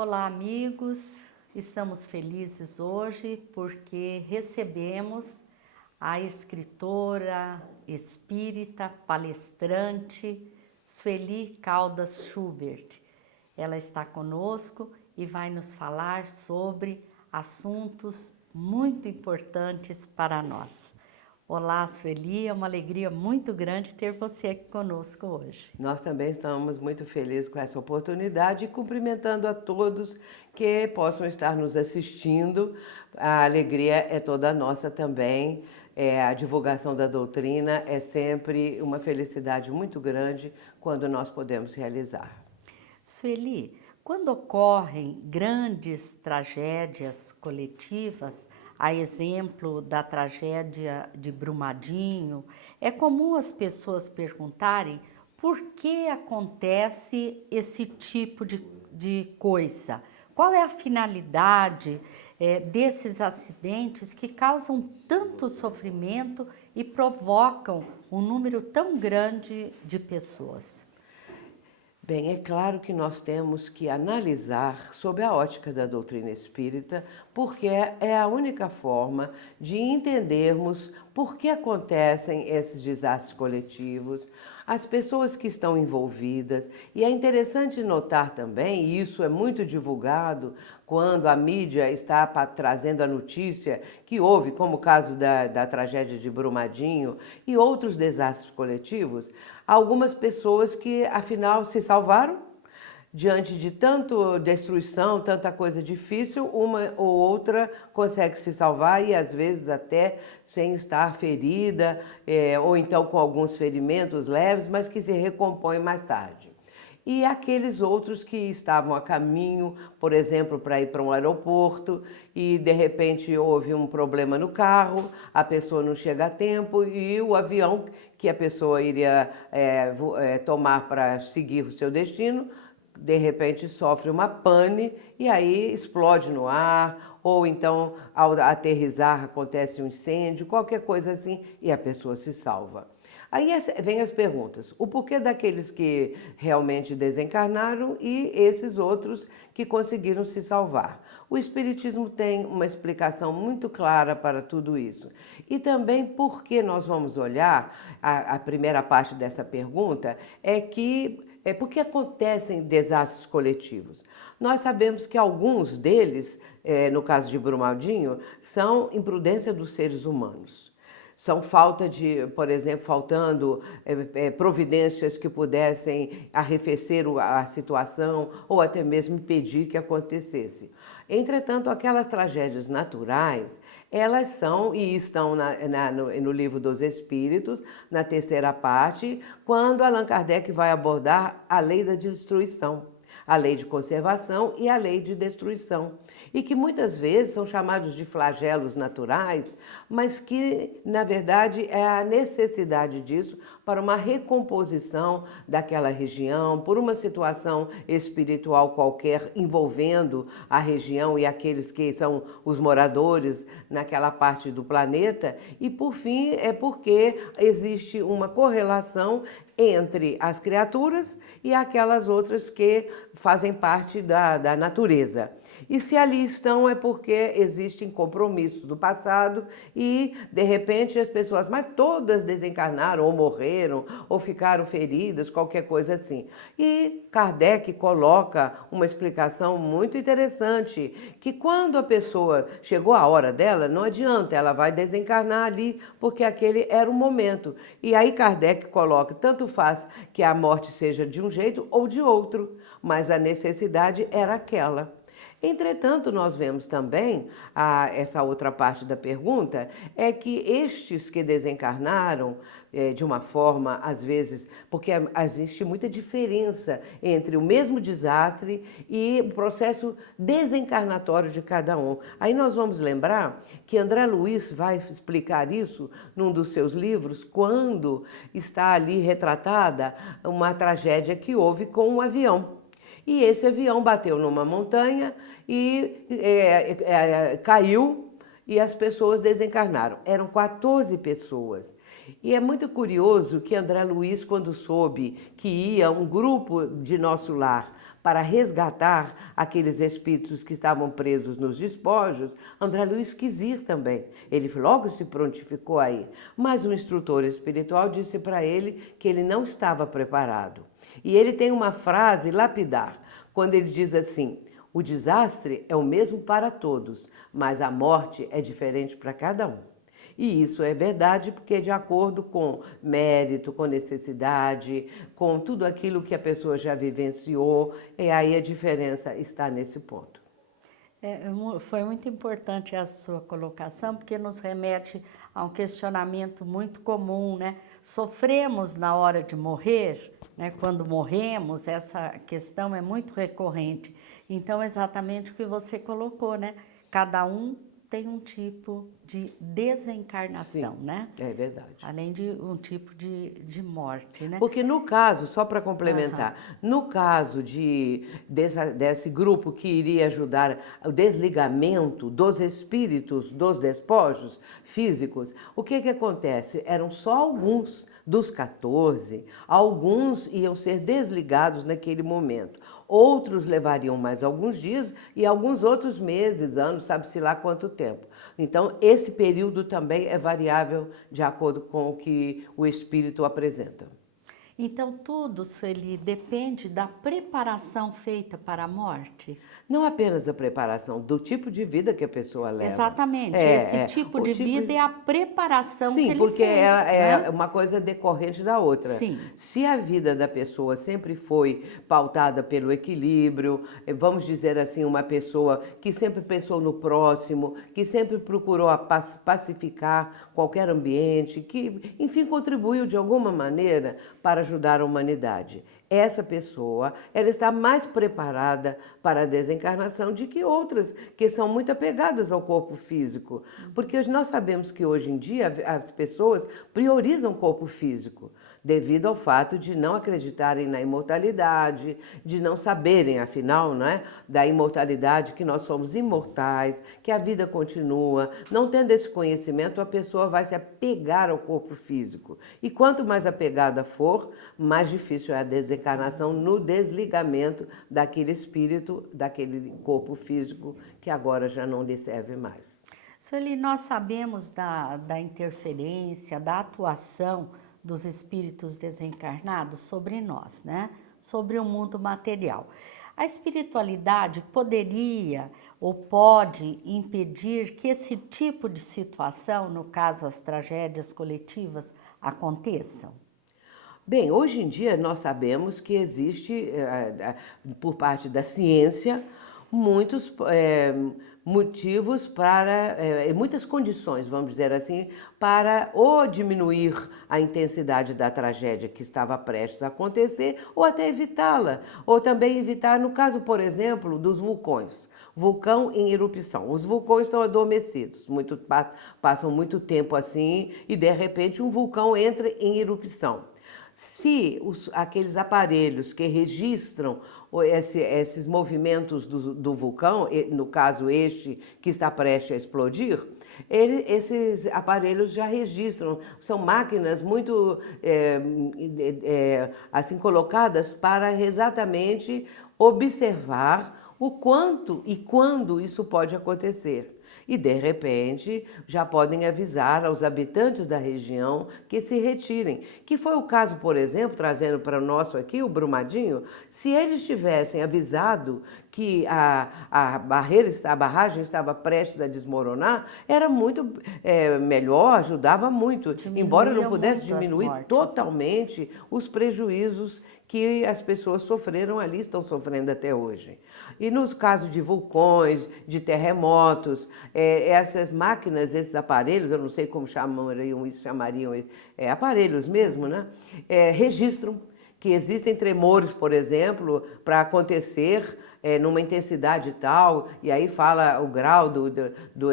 Olá, amigos. Estamos felizes hoje porque recebemos a escritora, espírita, palestrante Sueli Caldas Schubert. Ela está conosco e vai nos falar sobre assuntos muito importantes para nós. Olá, Sueli, é uma alegria muito grande ter você aqui conosco hoje. Nós também estamos muito felizes com essa oportunidade e cumprimentando a todos que possam estar nos assistindo. A alegria é toda nossa também. A divulgação da doutrina é sempre uma felicidade muito grande quando nós podemos realizar. Sueli, quando ocorrem grandes tragédias coletivas, a exemplo da tragédia de Brumadinho, é comum as pessoas perguntarem por que acontece esse tipo de coisa? Qual é a finalidade desses acidentes que causam tanto sofrimento e provocam um número tão grande de pessoas? Bem, é claro que nós temos que analisar sob a ótica da doutrina espírita, porque é a única forma de entendermos por que acontecem esses desastres coletivos, as pessoas que estão envolvidas. E é interessante notar também, e isso é muito divulgado, quando a mídia está trazendo a notícia que houve, como o caso da tragédia de Brumadinho e outros desastres coletivos, algumas pessoas que afinal se salvaram diante de tanta destruição, tanta coisa difícil, uma ou outra consegue se salvar e às vezes até sem estar ferida, ou então com alguns ferimentos leves, mas que se recompõe mais tarde. E aqueles outros que estavam a caminho, por exemplo, para ir para um aeroporto e de repente houve um problema no carro, a pessoa não chega a tempo e o avião que a pessoa iria tomar para seguir o seu destino, de repente sofre uma pane e aí explode no ar, ou então ao aterrissar acontece um incêndio, qualquer coisa assim e a pessoa se salva. Aí vem as perguntas, o porquê daqueles que realmente desencarnaram e esses outros que conseguiram se salvar. O Espiritismo tem uma explicação muito clara para tudo isso. E também porque nós vamos olhar, a primeira parte dessa pergunta é por que acontecem desastres coletivos? Nós sabemos que alguns deles, no caso de Brumadinho, são imprudência dos seres humanos. São falta de, por exemplo, faltando providências que pudessem arrefecer a situação ou até mesmo impedir que acontecesse. Entretanto, aquelas tragédias naturais, elas são e estão no Livro dos Espíritos, na terceira parte, quando Allan Kardec vai abordar a lei da destruição, a lei de conservação e a lei de destruição. E que muitas vezes são chamados de flagelos naturais, mas que, na verdade, é a necessidade disso para uma recomposição daquela região, por uma situação espiritual qualquer envolvendo a região e aqueles que são os moradores naquela parte do planeta. E, por fim, é porque existe uma correlação entre as criaturas e aquelas outras que fazem parte da natureza. E se ali estão é porque existem compromissos do passado e, de repente, as pessoas, mas todas desencarnaram ou morreram ou ficaram feridas, qualquer coisa assim. E Kardec coloca uma explicação muito interessante, que quando a pessoa chegou a hora dela, não adianta, ela vai desencarnar ali, porque aquele era o momento. E aí Kardec coloca, tanto faz que a morte seja de um jeito ou de outro, mas a necessidade era aquela. Entretanto, nós vemos também, essa outra parte da pergunta, é que estes que desencarnaram de uma forma, às vezes, porque existe muita diferença entre o mesmo desastre e o processo desencarnatório de cada um. Aí nós vamos lembrar que André Luiz vai explicar isso num dos seus livros, quando está ali retratada uma tragédia que houve com um avião. E esse avião bateu numa montanha e caiu e as pessoas desencarnaram. Eram 14 pessoas. E é muito curioso que André Luiz, quando soube que ia um grupo de Nosso Lar para resgatar aqueles espíritos que estavam presos nos despojos, André Luiz quis ir também. Ele logo se prontificou a ir, mas o instrutor espiritual disse para ele que ele não estava preparado. E ele tem uma frase lapidar, quando ele diz assim: o desastre é o mesmo para todos, mas a morte é diferente para cada um. E isso é verdade porque é de acordo com mérito, com necessidade, com tudo aquilo que a pessoa já vivenciou, e aí a diferença está nesse ponto. Foi muito importante a sua colocação, porque nos remete a um questionamento muito comum, né? Sofremos na hora de morrer, né? Quando morremos, essa questão é muito recorrente. Então, exatamente o que você colocou, né? Cada um tem um tipo de desencarnação, Sim, né? é verdade. Além de um tipo de morte, né? Porque no caso, só para complementar, no caso desse grupo que iria ajudar o desligamento dos espíritos dos despojos físicos, o que acontece? Eram só alguns dos 14, alguns iam ser desligados naquele momento. Outros levariam mais alguns dias e alguns outros meses, anos, sabe-se lá quanto tempo. Então, esse período também é variável de acordo com o que o espírito apresenta. Então, tudo, Sueli, depende da preparação feita para a morte? Não apenas a preparação, do tipo de vida que a pessoa leva. Exatamente, esse tipo de vida é a preparação que Sim, ele porque fez, é né? uma coisa decorrente da outra. Sim. Se a vida da pessoa sempre foi pautada pelo equilíbrio, vamos dizer assim, uma pessoa que sempre pensou no próximo, que sempre procurou pacificar qualquer ambiente, que, enfim, contribuiu de alguma maneira para ajudar a humanidade. Essa pessoa, ela está mais preparada para a desencarnação do que outras que são muito apegadas ao corpo físico. Porque nós sabemos que hoje em dia as pessoas priorizam o corpo físico, devido ao fato de não acreditarem na imortalidade, de não saberem, afinal, né, da imortalidade, que nós somos imortais, que a vida continua. Não tendo esse conhecimento, a pessoa vai se apegar ao corpo físico. E quanto mais apegada for, mais difícil é a desencarnação no desligamento daquele espírito, daquele corpo físico que agora já não lhe serve mais. Sueli, nós sabemos da interferência, da atuação dos espíritos desencarnados sobre nós, né? Sobre o mundo material. A espiritualidade poderia ou pode impedir que esse tipo de situação, no caso as tragédias coletivas, aconteçam? Bem, hoje em dia nós sabemos que existe, por parte da ciência, muitos motivos para, muitas condições, vamos dizer assim, para ou diminuir a intensidade da tragédia que estava prestes a acontecer, ou até evitá-la, ou também evitar, no caso, por exemplo, dos vulcões. Vulcão em erupção. Os vulcões estão adormecidos, passam muito tempo assim e de repente um vulcão entra em erupção. Se aqueles aparelhos que registram esses movimentos do vulcão, no caso este que está prestes a explodir, esses aparelhos já registram, são máquinas muito assim colocadas para exatamente observar o quanto e quando isso pode acontecer. E, de repente, já podem avisar aos habitantes da região que se retirem. Que foi o caso, por exemplo, trazendo para o nosso aqui, o Brumadinho, se eles tivessem avisado que a barragem estava prestes a desmoronar, era muito melhor, ajudava muito, embora não pudesse diminuir totalmente os prejuízos que as pessoas sofreram ali, estão sofrendo até hoje. E nos casos de vulcões, de terremotos, essas máquinas, esses aparelhos, eu não sei como chamariam isso, aparelhos mesmo, né? Registram que existem tremores, por exemplo, para acontecer numa intensidade tal, e aí fala o grau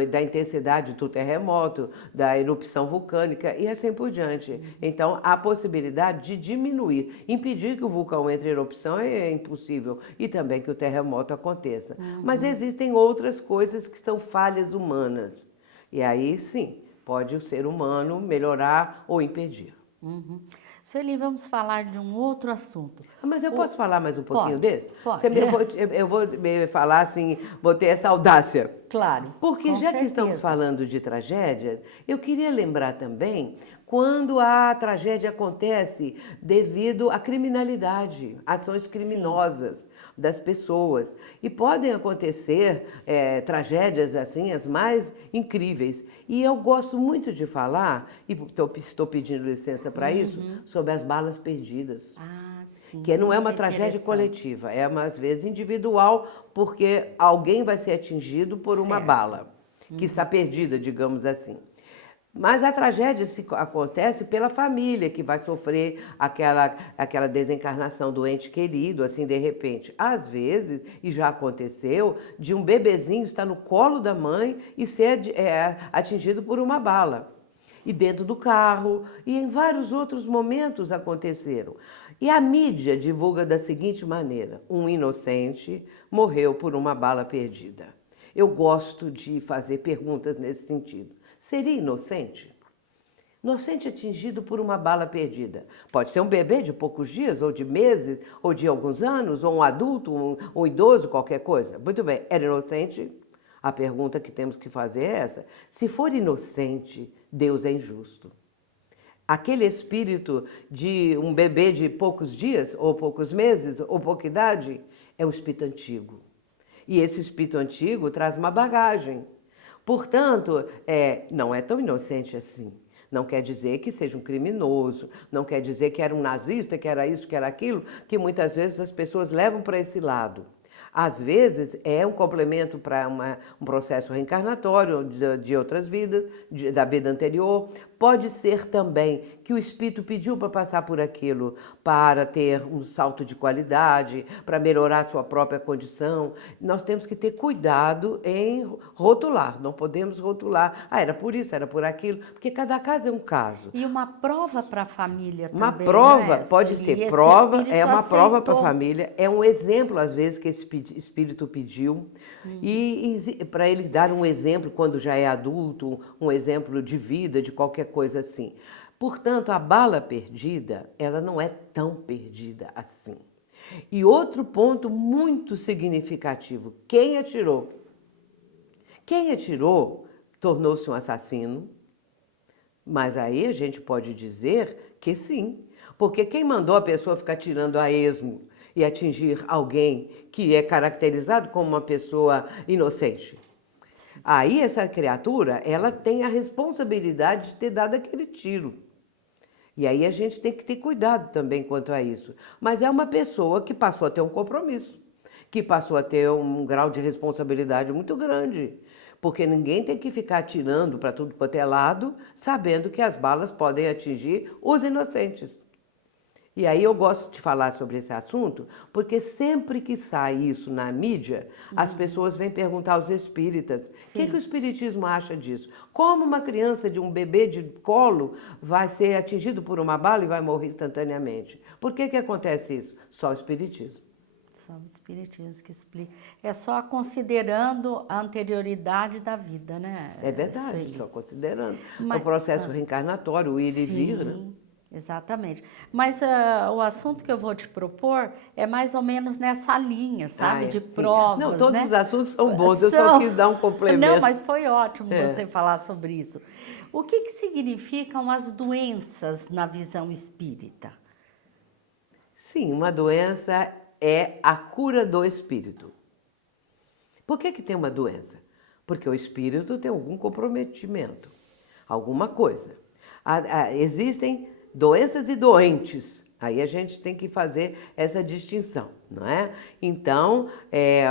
da intensidade do terremoto, da erupção vulcânica e assim por diante. Então, há possibilidade de diminuir. Impedir que o vulcão entre em erupção é impossível e também que o terremoto aconteça. Mas existem outras coisas que são falhas humanas. E aí, sim, pode o ser humano melhorar ou impedir. Sueli, vamos falar de um outro assunto. Mas eu posso falar mais um pouquinho Pode, desse? pode. Eu vou me falar assim, vou ter essa audácia. Claro, Porque com já que estamos certeza. falando de tragédias, eu queria lembrar também quando a tragédia acontece devido à criminalidade, ações criminosas das pessoas. E podem acontecer tragédias assim, as mais incríveis. E eu gosto muito de falar, e estou pedindo licença para isso, sobre as balas perdidas. Ah, sim. Que não é uma muito tragédia interessante. coletiva, é às vezes individual, porque alguém vai ser atingido por uma Certo. bala, que está perdida, digamos assim. Mas a tragédia acontece pela família, que vai sofrer aquela desencarnação do ente querido, assim, de repente. Às vezes, e já aconteceu, de um bebezinho estar no colo da mãe e ser atingido por uma bala. E dentro do carro, e em vários outros momentos aconteceram. E a mídia divulga da seguinte maneira: um inocente morreu por uma bala perdida. Eu gosto de fazer perguntas nesse sentido. Seria inocente? Inocente atingido por uma bala perdida. Pode ser um bebê de poucos dias, ou de meses, ou de alguns anos, ou um adulto, um idoso, qualquer coisa. Muito bem, era inocente? A pergunta que temos que fazer é essa. Se for inocente, Deus é injusto. Aquele espírito de um bebê de poucos dias, ou poucos meses, ou pouca idade, é um espírito antigo. E esse espírito antigo traz uma bagagem. Portanto, não é tão inocente assim. Não quer dizer que seja um criminoso, não quer dizer que era um nazista, que era isso, que era aquilo, que muitas vezes as pessoas levam para esse lado. Às vezes é um complemento para um processo reencarnatório de outras vidas, da vida anterior. Pode ser também que o espírito pediu para passar por aquilo para ter um salto de qualidade, para melhorar sua própria condição. Nós temos que ter cuidado em rotular, não podemos rotular. Ah, era por isso, era por aquilo, porque cada caso é um caso. E uma prova para a família Uma também, prova, né, pode Sueli? ser Esse prova, espírito é uma prova para a aceitou. família, é um exemplo, às vezes, que esse espírito pediu, e para ele dar um exemplo quando já é adulto, um exemplo de vida, de qualquer coisa assim. Portanto, a bala perdida, ela não é tão perdida assim. E outro ponto muito significativo, quem atirou? Quem atirou tornou-se um assassino, mas aí a gente pode dizer que sim, porque quem mandou a pessoa ficar tirando a esmo e atingir alguém que é caracterizado como uma pessoa inocente? Aí essa criatura, ela tem a responsabilidade de ter dado aquele tiro. E aí a gente tem que ter cuidado também quanto a isso. Mas é uma pessoa que passou a ter um compromisso, que passou a ter um grau de responsabilidade muito grande. Porque ninguém tem que ficar atirando para tudo quanto é lado, sabendo que as balas podem atingir os inocentes. E aí eu gosto de falar sobre esse assunto, porque sempre que sai isso na mídia, as pessoas vêm perguntar aos espíritas, o que o espiritismo acha disso? Como uma criança de um bebê de colo vai ser atingido por uma bala e vai morrer instantaneamente? Por que acontece isso? Só o espiritismo. Só o espiritismo que explica. É só considerando a anterioridade da vida, né? É verdade, Sueli? só considerando Mas- o processo reencarnatório, o ir e vir, né? Sim, exatamente. Mas o assunto que eu vou te propor é mais ou menos nessa linha, sabe? De Sim. provas, Não, todos né? os assuntos são bons, eu só quis dar um complemento. Não, mas foi ótimo É. você falar sobre isso. O que significam as doenças na visão espírita? Sim, uma doença é a cura do espírito. Por que tem uma doença? Porque o espírito tem algum comprometimento, alguma coisa. Existem doenças e doentes. Aí a gente tem que fazer essa distinção, não é? Então,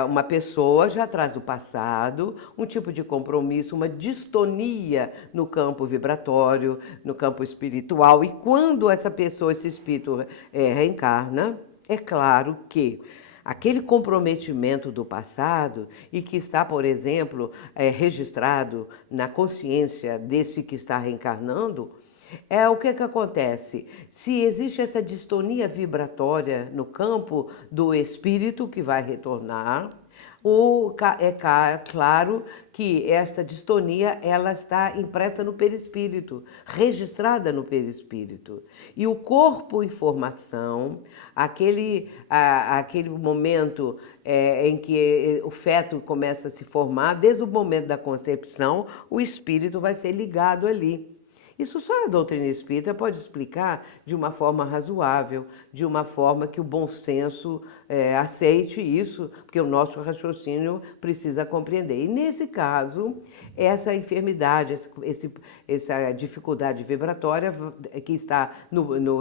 uma pessoa já traz do passado um tipo de compromisso, uma distonia no campo vibratório, no campo espiritual. E quando essa pessoa, esse espírito, reencarna, é claro que aquele comprometimento do passado e que está, por exemplo, registrado na consciência desse que está reencarnando, É o que acontece. Se existe essa distonia vibratória no campo do espírito que vai retornar, claro que esta distonia ela está impressa no perispírito, registrada no perispírito. E o corpo em formação, aquele momento em que o feto começa a se formar, desde o momento da concepção, o espírito vai ser ligado ali. Isso só a doutrina espírita pode explicar de uma forma razoável, de uma forma que o bom senso aceite isso, porque o nosso raciocínio precisa compreender. E nesse caso, essa enfermidade, essa dificuldade vibratória que está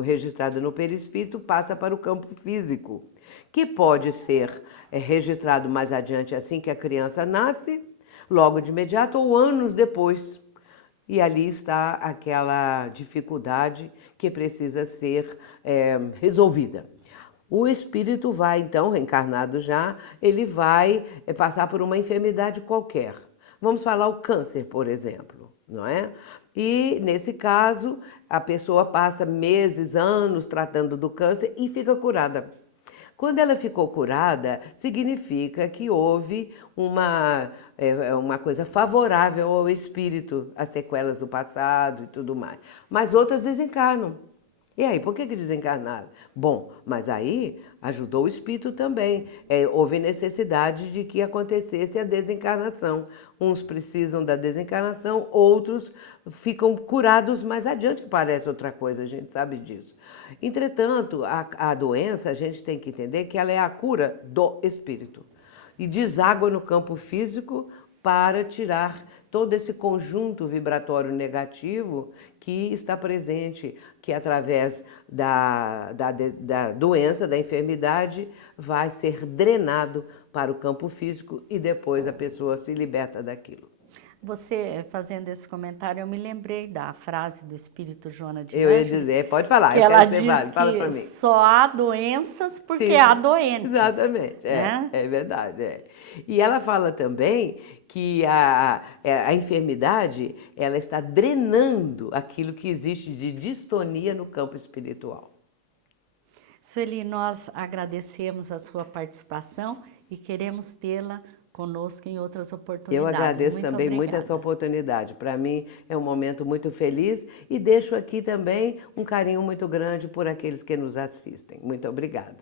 registrada no perispírito passa para o campo físico, que pode ser registrado mais adiante assim que a criança nasce, logo de imediato ou anos depois. E ali está aquela dificuldade que precisa ser resolvida. O espírito vai, então, reencarnado já, ele vai passar por uma enfermidade qualquer. Vamos falar o câncer, por exemplo, não é? E, nesse caso, a pessoa passa meses, anos tratando do câncer e fica curada. Quando ela ficou curada, significa que houve uma coisa favorável ao espírito, as sequelas do passado e tudo mais. Mas outras desencarnam. E aí, por que desencarnaram? Bom, mas aí ajudou o espírito também. Houve necessidade de que acontecesse a desencarnação. Uns precisam da desencarnação, outros ficam curados mais adiante, que parece outra coisa, a gente sabe disso. Entretanto, a doença, a gente tem que entender que ela é a cura do espírito. E deságua no campo físico para tirar todo esse conjunto vibratório negativo que está presente, que através da doença, da enfermidade, vai ser drenado para o campo físico e depois a pessoa se liberta daquilo. Você fazendo esse comentário, eu me lembrei da frase do Espírito Joana de Eu ia Anjos, dizer, pode falar, que eu ela quero diz fala para que mim. só há doenças porque Sim, há doentes. Exatamente, né? É verdade. E ela fala também que a enfermidade ela está drenando aquilo que existe de distonia no campo espiritual. Sueli, nós agradecemos a sua participação e queremos tê-la conosco em outras oportunidades. Eu agradeço também muito essa oportunidade. Para mim é um momento muito feliz e deixo aqui também um carinho muito grande por aqueles que nos assistem. Muito obrigada.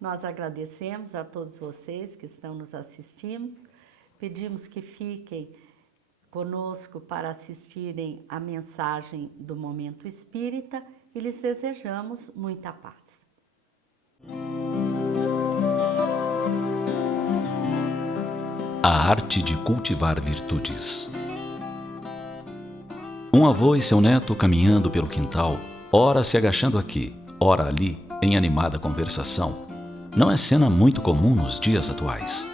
Nós agradecemos a todos vocês que estão nos assistindo. Pedimos que fiquem conosco para assistirem a mensagem do Momento Espírita e lhes desejamos muita paz. A arte de cultivar virtudes. Um avô e seu neto caminhando pelo quintal, ora se agachando aqui, ora ali, em animada conversação, não é cena muito comum nos dias atuais.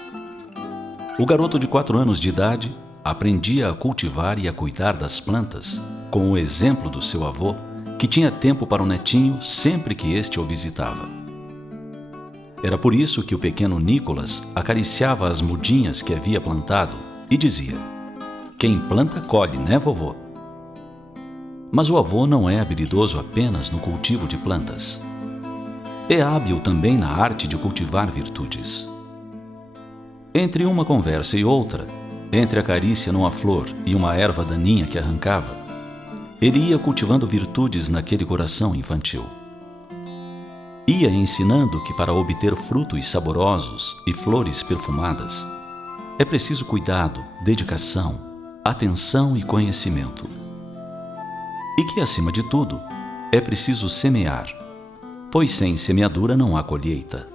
O garoto de 4 anos de idade aprendia a cultivar e a cuidar das plantas com o exemplo do seu avô, que tinha tempo para o netinho sempre que este o visitava. Era por isso que o pequeno Nicolas acariciava as mudinhas que havia plantado e dizia: "Quem planta colhe, né, vovô?" Mas o avô não é habilidoso apenas no cultivo de plantas. É hábil também na arte de cultivar virtudes. Entre uma conversa e outra, entre a carícia numa flor e uma erva daninha que arrancava, ele ia cultivando virtudes naquele coração infantil. Ia ensinando que para obter frutos saborosos e flores perfumadas, é preciso cuidado, dedicação, atenção e conhecimento. E que, acima de tudo, é preciso semear, pois sem semeadura não há colheita.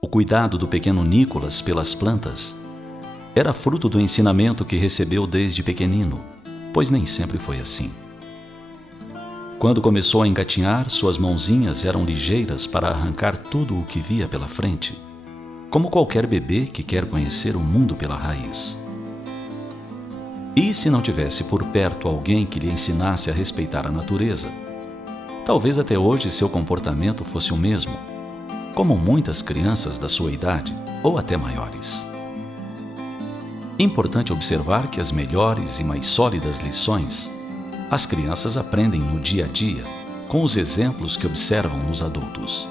O cuidado do pequeno Nicolas pelas plantas era fruto do ensinamento que recebeu desde pequenino, pois nem sempre foi assim. Quando começou a engatinhar, suas mãozinhas eram ligeiras para arrancar tudo o que via pela frente, como qualquer bebê que quer conhecer o mundo pela raiz. E se não tivesse por perto alguém que lhe ensinasse a respeitar a natureza, talvez até hoje seu comportamento fosse o mesmo, como muitas crianças da sua idade ou até maiores. Importante observar que as melhores e mais sólidas lições As crianças aprendem no dia a dia, com os exemplos que observam nos adultos.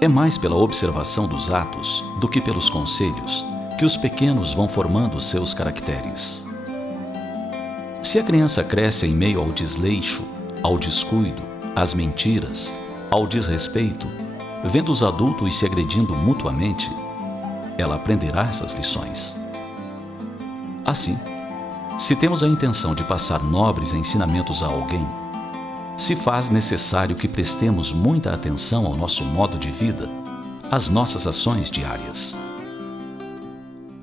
É mais pela observação dos atos do que pelos conselhos que os pequenos vão formando seus caracteres. Se a criança cresce em meio ao desleixo, ao descuido, às mentiras, ao desrespeito, vendo os adultos se agredindo mutuamente, ela aprenderá essas lições. Assim, se temos a intenção de passar nobres ensinamentos a alguém, se faz necessário que prestemos muita atenção ao nosso modo de vida, às nossas ações diárias.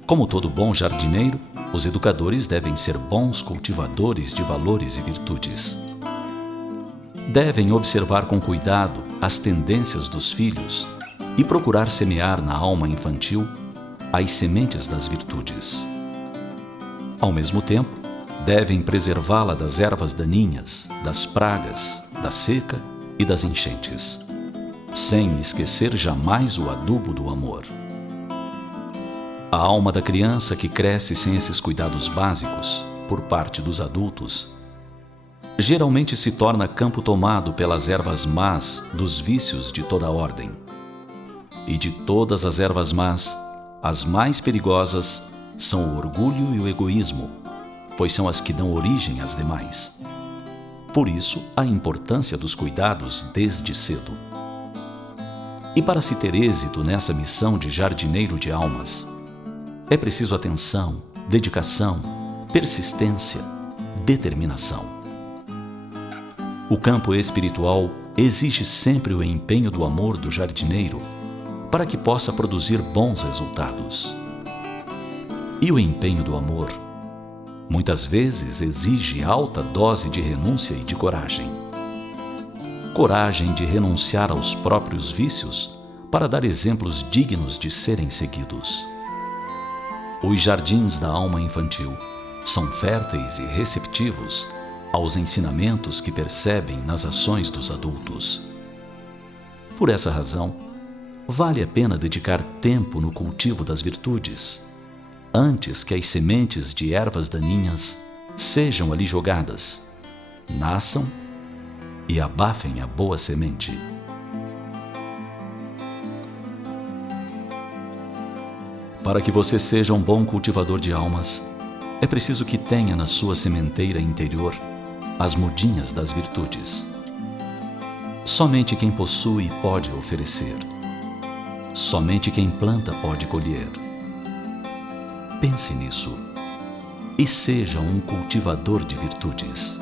Como todo bom jardineiro, os educadores devem ser bons cultivadores de valores e virtudes. Devem observar com cuidado as tendências dos filhos e procurar semear na alma infantil as sementes das virtudes. Ao mesmo tempo, devem preservá-la das ervas daninhas, das pragas, da seca e das enchentes, sem esquecer jamais o adubo do amor. A alma da criança que cresce sem esses cuidados básicos, por parte dos adultos, geralmente se torna campo tomado pelas ervas más dos vícios de toda ordem. E de todas as ervas más, as mais perigosas são o orgulho e o egoísmo, pois são as que dão origem às demais. Por isso, a importância dos cuidados desde cedo. E para se ter êxito nessa missão de jardineiro de almas, é preciso atenção, dedicação, persistência, determinação. O campo espiritual exige sempre o empenho do amor do jardineiro para que possa produzir bons resultados. E o empenho do amor muitas vezes exige alta dose de renúncia e de coragem. Coragem de renunciar aos próprios vícios para dar exemplos dignos de serem seguidos. Os jardins da alma infantil são férteis e receptivos aos ensinamentos que percebem nas ações dos adultos. Por essa razão, vale a pena dedicar tempo no cultivo das virtudes, antes que as sementes de ervas daninhas sejam ali jogadas, nasçam e abafem a boa semente. Para que você seja um bom cultivador de almas, é preciso que tenha na sua sementeira interior as mudinhas das virtudes. Somente quem possui pode oferecer. Somente quem planta pode colher. Pense nisso e seja um cultivador de virtudes.